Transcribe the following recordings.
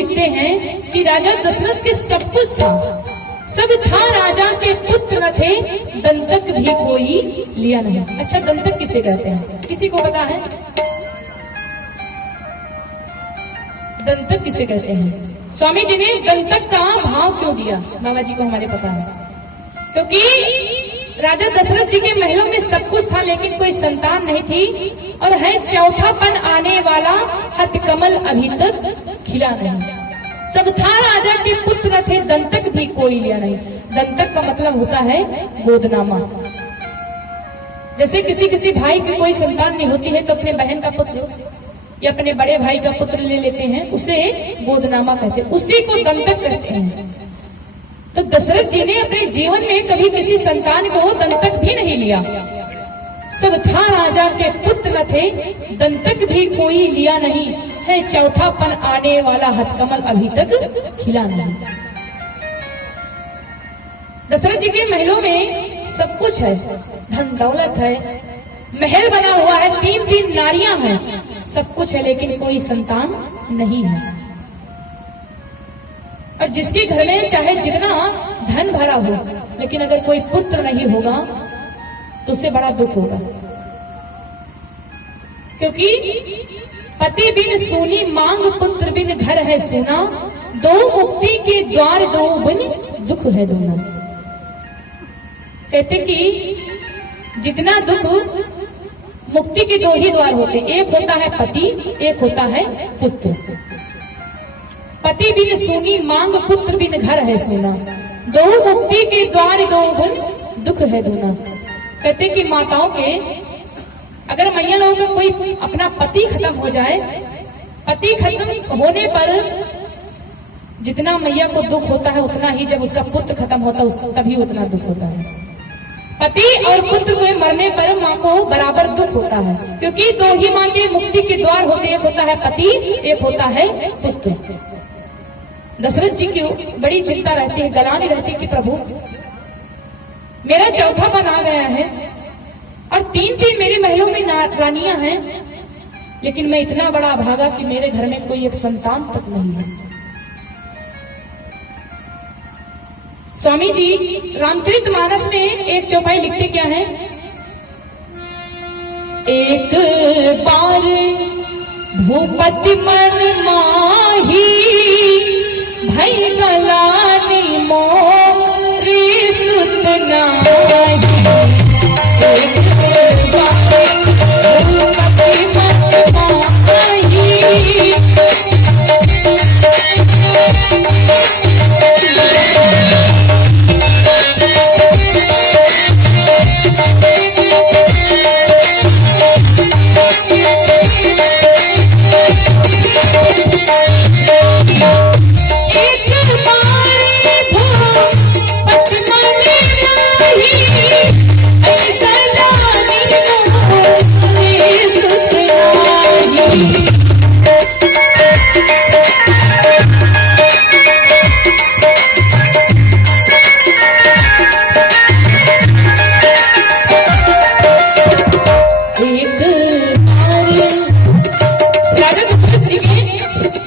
लिखते हैं कि राजा दशरथ के सब कुछ था, सब था, राजा के पुत्र न थे, दंतक भी कोई लिया नहीं। अच्छा, दंतक किसे कहते हैं, किसी को पता है? दंतक किसे कहते हैं? स्वामी जी ने दंतक का भाव क्यों दिया, बाबा जी को हमारे पता है। क्योंकि राजा दशरथ जी के महलों में सब कुछ था, लेकिन कोई संतान नहीं थी, और है चौथापन आने वाला, हथकमल अभी तक खिला नहीं। सब था, राजा के पुत्र थे, दंतक भी कोई लिया नहीं। दंतक का मतलब होता है गोदनामा। जैसे किसी भाई की कोई संतान नहीं होती है तो अपने बहन का पुत्र या अपने बड़े भाई का पुत्र ले लेते हैं, उसे गोदनामा कहते हैं, उसी को दंतक कहते हैं। तो दशरथ जी ने अपने जीवन में कभी किसी संतान को दंतक भी नहीं लिया। सब था, राजा के पुत्र न थे, दंतक भी कोई लिया नहीं, है चौथापन आने वाला, हथकमल अभी तक खिला नहीं। दशरथ जी के महलों में सब कुछ है, धन दौलत है, महल बना हुआ है, 3 नारियां हैं, सब कुछ है, लेकिन कोई संतान नहीं है। और जिसके घर में चाहे जितना धन भरा हो, लेकिन अगर कोई पुत्र नहीं होगा तो उसे बड़ा दुख होगा। क्योंकि पति बिन सूनी मांग, पुत्र बिन घर है सूना, दो मुक्ति के द्वार दो बिन दुख है दोना। कहते कि जितना दुख, मुक्ति के 2 ही द्वार होते, एक होता है पति, एक होता है पुत्र। पति बिन सूनी मांग, पुत्र बिन घर है सोना, दो मुक्ति के द्वार दो गुण दुख है दोना। कहते कि माताओं के, अगर मैया लोगों का कोई अपना पति खत्म हो जाए, पति खत्म होने पर जितना मैया को दुख होता है, उतना ही जब उसका पुत्र खत्म होता है तभी उतना दुख होता है। पति और पुत्र के मरने पर माँ को बराबर दुख होता है, क्योंकि 2 ही माँ के मुक्ति के द्वार होते, एक होता है पति, एक होता है पुत्र। दशरथ जी की बड़ी चिंता रहती है, गलानी रहती है कि प्रभु मेरा चौथापन आ गया है और 3 मेरे महलों में रानियां हैं, लेकिन मैं इतना बड़ा भागा कि मेरे घर में कोई एक संतान तक नहीं है। स्वामी जी रामचरितमानस में एक चौपाई लिखते क्या है, एक बार भूपति मन माही, भई गलानी मोरी सुत नाही। एक बार भूपति मन माही,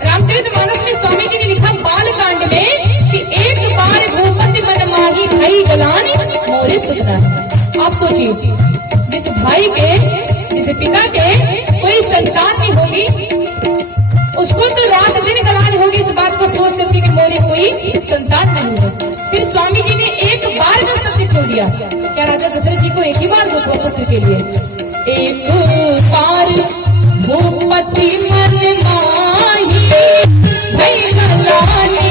रामचरितमानस में स्वामी जी ने लिखा बालकांड में कि एक बार भूपति मन माही, भई गलानी मोरे सुत नाही। आप सोचिए, जिस भाई के, जिस पिता के कोई संतान नहीं होगी, उसको तो रात दिन गलानी होगी इस बात को सोच करके कि मोरे कोई संतान नहीं है। फिर स्वामी जी ने एक बार का शब्द क्यों दिया? क्या राजा दशरथ जी को एक ही बार दुख हुआ पुत्र के लिए? एक बार भूपति मन माही, भई गलानी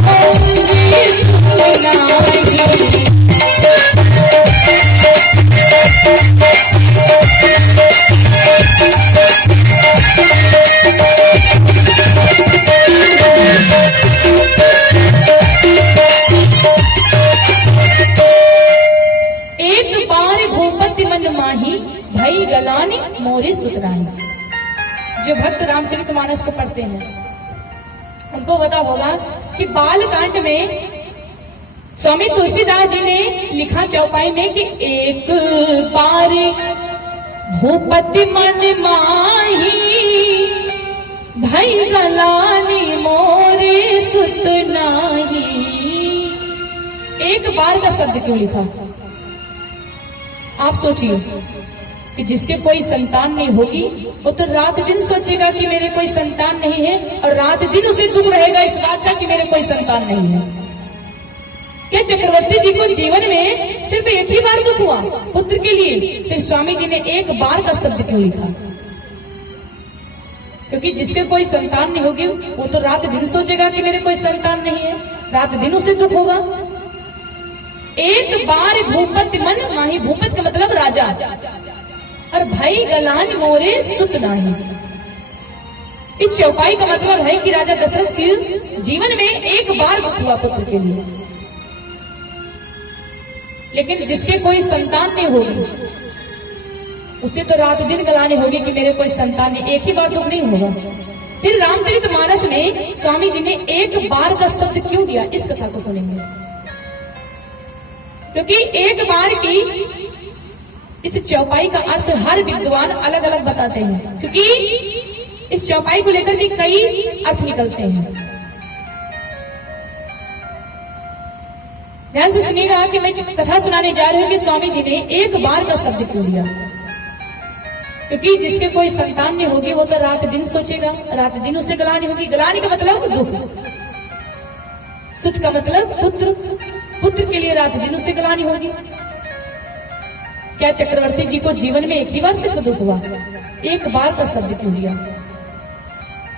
मोरे सुत नाही। एक बार भूपति मन माही, भई गलानी मोरे सुत नाही। जो भक्त रामचरितमानस को पढ़ते हैं उनको पता होगा कि बालकांड में स्वामी तुलसीदास जी ने लिखा चौपाई में कि एक बार भूपति मन माही, भाई गलानी मोरे सुत नाही। एक बार का शब्द क्यों लिखा? आप सोचिए कि जिसके कोई संतान नहीं होगी वो तो रात दिन सोचेगा कि मेरे कोई संतान नहीं है, और रात दिन उसे दुख रहेगा इस बात का कि मेरे कोई संतान नहीं है। क्या चक्रवर्ती जी को जीवन में सिर्फ एक ही बार दुख हुआ पुत्र के लिए? फिर स्वामी जी ने एक बार का शब्द क्यों लिखा? क्योंकि जिसके कोई संतान नहीं होगी वो तो रात दिन सोचेगा कि मेरे कोई संतान नहीं है, रात दिन उसे दुख होगा। एक बार भूपति मन माही, भूपत का मतलब राजा, और भाई गलान मोरे सुत नाही। इस चौपाई का मतलब है कि राजा दशरथ के जीवन में एक बार दुख हुआ पुत्र के लिए, लेकिन जिसके कोई संतान नहीं होगी उसे तो रात दिन गलाने होगी कि मेरे कोई संतान नहीं, एक ही बार दुख नहीं होगा। फिर रामचरितमानस में स्वामी जी ने एक बार का शब्द क्यों दिया, इस कथा को सुनेंगे। क्योंकि एक बार की इस चौपाई का अर्थ हर विद्वान अलग अलग बताते हैं, क्योंकि इस चौपाई को लेकर के कई अर्थ निकलते हैं। ध्यान से सुनिएगा कि मैं कथा सुनाने जा रही हूं कि स्वामी जी ने एक बार का शब्द क्यों दिया। क्योंकि जिसके कोई संतान नहीं होगी वो तो रात दिन सोचेगा, रात दिन उसे गलानी होगी। गलानी का मतलब दुख, सुत का मतलब पुत्र, पुत्र के लिए रात दिन उसे गलानी होगी। क्या चक्रवर्ती जी को जीवन में एक ही बार सिर्फ दुख हुआ? एक बार का शब्द क्यों दिया?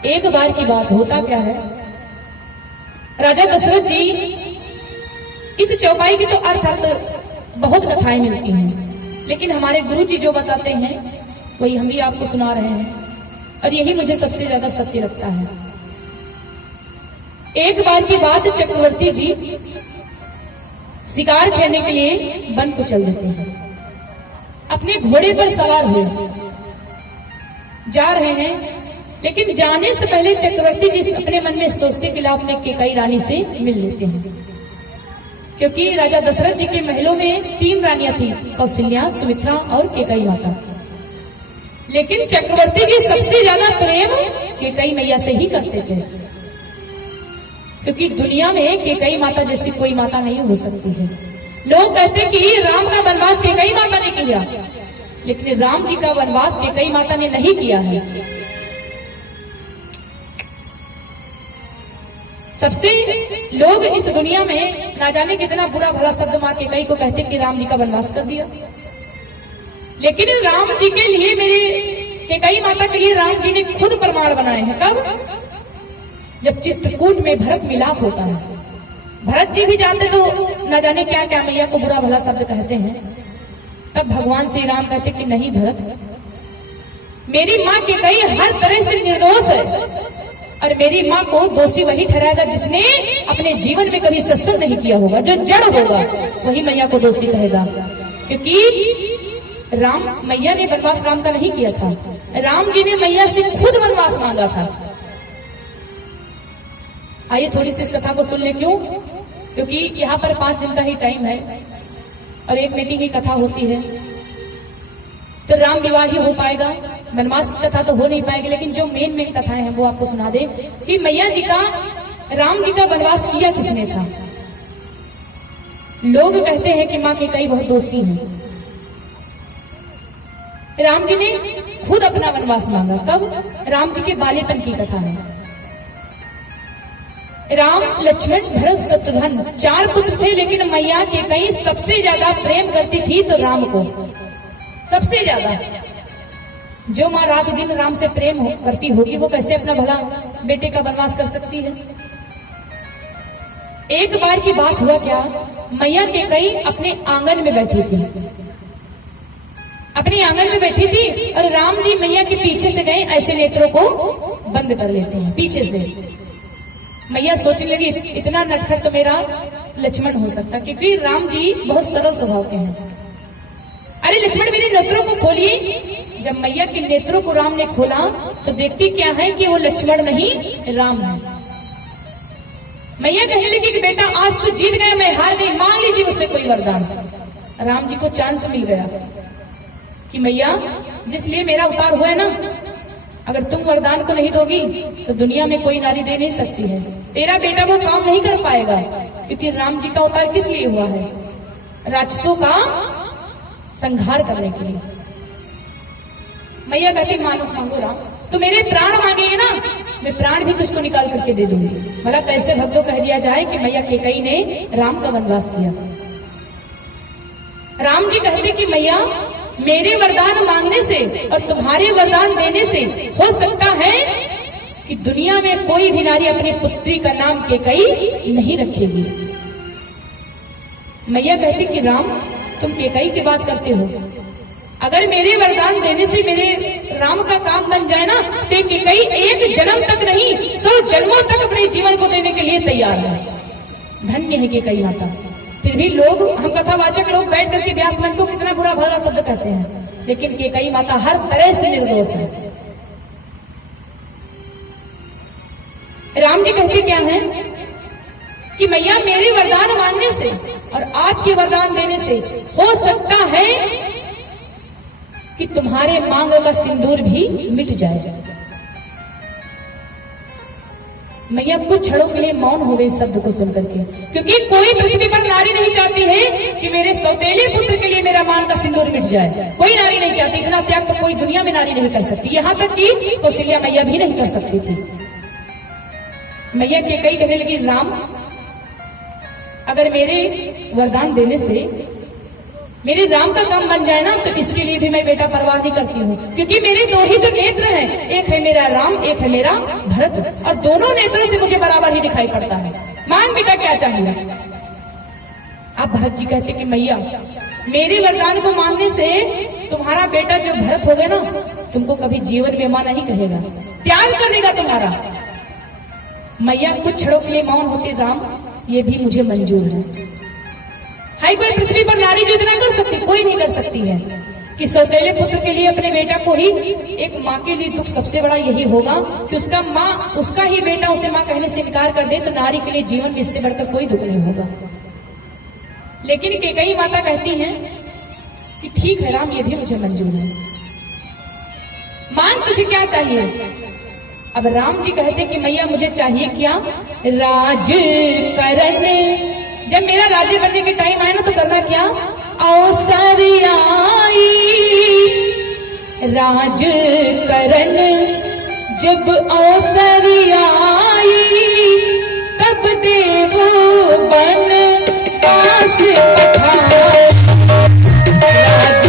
एक बार की बात होता क्या है? राजा दशरथ जी, इस चौपाई की तो अर्थ बहुत कथाएं मिलती हैं, लेकिन हमारे गुरु जी जो बताते हैं वही हम भी आपको सुना रहे हैं, और यही मुझे सबसे ज्यादा सत्य लगता है। एक बार की बात, चक्रवर्ती जी शिकार करने के लिए वन को चल देते हैं। अपने घोड़े पर सवार हुए जा रहे हैं, लेकिन जाने से पहले चक्रवर्ती जी अपने मन में सोचते कि ला अपने केकई रानी से मिल लेते हैं। क्योंकि राजा दशरथ जी के महलों में 3 रानियां थी, कौशल्या, सुमित्रा और केकई माता। लेकिन चक्रवर्ती जी सबसे ज्यादा प्रेम केकई मैया से ही करते थे, क्योंकि दुनिया में केकई माता जैसी कोई माता नहीं हो सकती है। लोग कहते कि राम का वनवास केकई माता ने किया, लेकिन राम जी का वनवास केकई माता ने नहीं किया है। सबसे लोग इस दुनिया में ना जाने कितना बुरा भला शब्द मार केकई को कहते कि राम जी का वनवास कर दिया, लेकिन राम जी के लिए, मेरे केकई माता के लिए राम जी ने खुद प्रमाण बनाए हैं। कब? जब चित्रकूट में भरत मिलाप होता है। भरत जी भी जानते तो न जाने क्या क्या मैया को बुरा भला शब्द कहते हैं। तब भगवान श्री राम कहते कि नहीं भरत, मेरी माँ केकई हर तरह से निर्दोष है, और मेरी माँ को दोषी वही ठहराएगा जिसने अपने जीवन में कभी सत्संग नहीं किया होगा। जो जड़ होगा वही मैया को दोषी कहेगा। क्योंकि राम, मैया ने वनवास राम का नहीं किया था, राम जी ने मैया से खुद वनवास मांगा था। आइए थोड़ी सी इस कथा को सुन ले। क्यों? क्योंकि यहाँ पर 5 दिन का ही टाइम है और 1 मीटिंग की कथा होती है, तो राम विवाह ही हो पाएगा, वनवास की कथा तो हो नहीं पाएगी। लेकिन जो मेन कथाएं हैं वो आपको सुना दे कि मैया जी का, राम जी का वनवास किया किसने था। लोग कहते हैं कि माँ केकई बहुत दोषी है। राम जी ने खुद अपना वनवास मांगा। कब? राम जी के बाल्यपन की कथा है। राम, लक्ष्मण, भरत, शत्रुघ्न 4 पुत्र थे, लेकिन मैया केकई सबसे ज्यादा प्रेम करती थी तो राम को सबसे ज्यादा। जो माँ रात दिन राम से प्रेम करती होगी वो कैसे अपना भला बेटे का वनवास कर सकती है। एक बार की बात हुआ क्या, मैया केकई अपने आंगन में बैठी थी, अपने आंगन में बैठी थी, और राम जी मैया के पीछे से गए, ऐसे नेत्रों को बंद कर लेते हैं पीछे से। मैया सोचने लगी इतना नटखट तो मेरा लक्ष्मण हो सकता, क्योंकि राम जी बहुत सरल स्वभाव के हैं। अरे लक्ष्मण मेरे नेत्रों को खोलिए। जब मैया के नेत्रों को राम ने खोला तो देखती क्या है कि वो लक्ष्मण नहीं राम है। मैया कहने लगी कि बेटा आज तो जीत गए, मैं हार गई, मांग लीजिए मुझसे कोई वरदान। राम जी को चांस मिल गया कि मैया जिस लिए मेरा उतार हुआ है ना, अगर तुम वरदान को नहीं दोगी तो दुनिया में कोई नारी दे नहीं सकती है। तेरा बेटा वो काम नहीं कर पाएगा, क्योंकि राम जी का अवतार किस लिए हुआ है? राक्षसों का संहार करने के लिए। मैया कहती मानो मांगो राम, तो मेरे प्राण मांगेगे ना, मैं प्राण भी तुझको निकाल करके दे दूंगी। भला कैसे भक्तों कह दिया जाए कि मैया कैकेयी ने राम का वनवास किया। राम जी कहते कि मैया मेरे वरदान मांगने से और तुम्हारे वरदान देने से हो सकता है कि दुनिया में कोई भी नारी अपनी पुत्री का नाम कैकेयी नहीं रखेगी। मैया कहती कि राम तुम कैकेयी की बात करते हो, अगर मेरे वरदान देने से मेरे राम का काम बन जाए ना, तो कैकेयी एक जन्म तक नहीं 100 जन्मों तक अपने जीवन को देने के लिए तैयार है। धन्य है कैकेयी माता। फिर भी लोग, हम कथावाचक लोग बैठ करके व्यास मंच को कितना बुरा भला शब्द कहते हैं, लेकिन कैकेयी माता हर तरह से निर्दोष है। राम जी कहते क्या है कि मैया मेरे वरदान मांगने से और आपके वरदान देने से हो सकता है कि तुम्हारे मांग का सिंदूर भी मिट जाए। मैया कुछ क्षणों के लिए मौन हो गई शब्द को सुनकर के, क्योंकि कोई पृथ्वी पर नारी नहीं चाहती है कि मेरे सौतेले पुत्र के लिए मेरा मांग का सिंदूर मिट जाए। कोई नारी नहीं चाहती। इतना त्याग तो कोई दुनिया में नारी नहीं कर सकती, यहां तक कि कौशल्या मैया भी नहीं कर सकती थी। मैया कैकेयी कहने लगी राम अगर मेरे वरदान देने से मेरे राम का काम बन जाए ना, तो इसके लिए भी मैं बेटा परवाह नहीं करती हूँ, क्योंकि मेरे 2 ही तो नेत्र हैं, एक है मेरा राम, एक है मेरा भरत, और दोनों नेत्रों से मुझे बराबर ही दिखाई पड़ता है। मांग बेटा क्या चाहिए? अब भरत जी कहते कि मैया मेरे वरदान को मांगने से तुम्हारा बेटा जो भरत हो गया ना, तुमको कभी जीवन में मां नहीं कहेगा, त्याग कर देगा तुम्हारा। मैया कुछ क्षणों के लिए मौन होती, राम ये भी मुझे मंजूर है। हाई कोई पृथ्वी पर नारी जो इतना कर सकती, कोई नहीं कर सकती है कि सौतेले पुत्र के लिए अपने बेटा को ही, एक माँ के लिए दुख सबसे बड़ा यही होगा कि उसका ही बेटा उसे माँ कहने से इनकार कर दे, तो नारी के लिए जीवन में इससे बढ़कर कोई दुख नहीं होगा। लेकिन कैकेयी माता कहती हैं कि ठीक है राम ये भी मुझे मंजूर है, मांग तुझे क्या चाहिए? अब राम जी कहते कि मैया मुझे चाहिए क्या? राज करने, जब मेरा राजे बनने के टाइम आए ना तो करना क्या? अवसर आई राज करन, जब अवसर आई तब देव बन पास पठाए। राज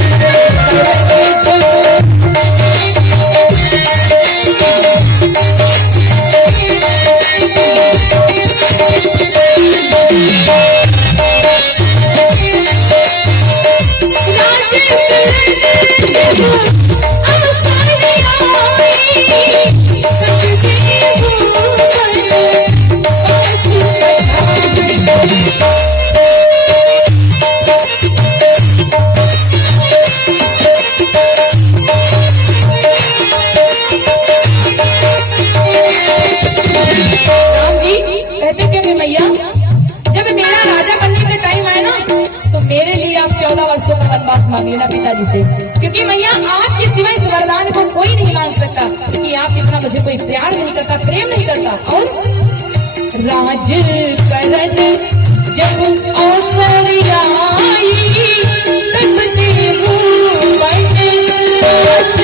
मेरे लिए आप 14 वर्षों का वनवास मांग लेना पिताजी से, क्योंकि मैया आपके सिवा इस वरदान को कोई नहीं मांग सकता, क्योंकि आप इतना मुझे कोई प्यार नहीं करता, प्रेम नहीं करता। और राज करन जब अवसर आई तब देव बन पास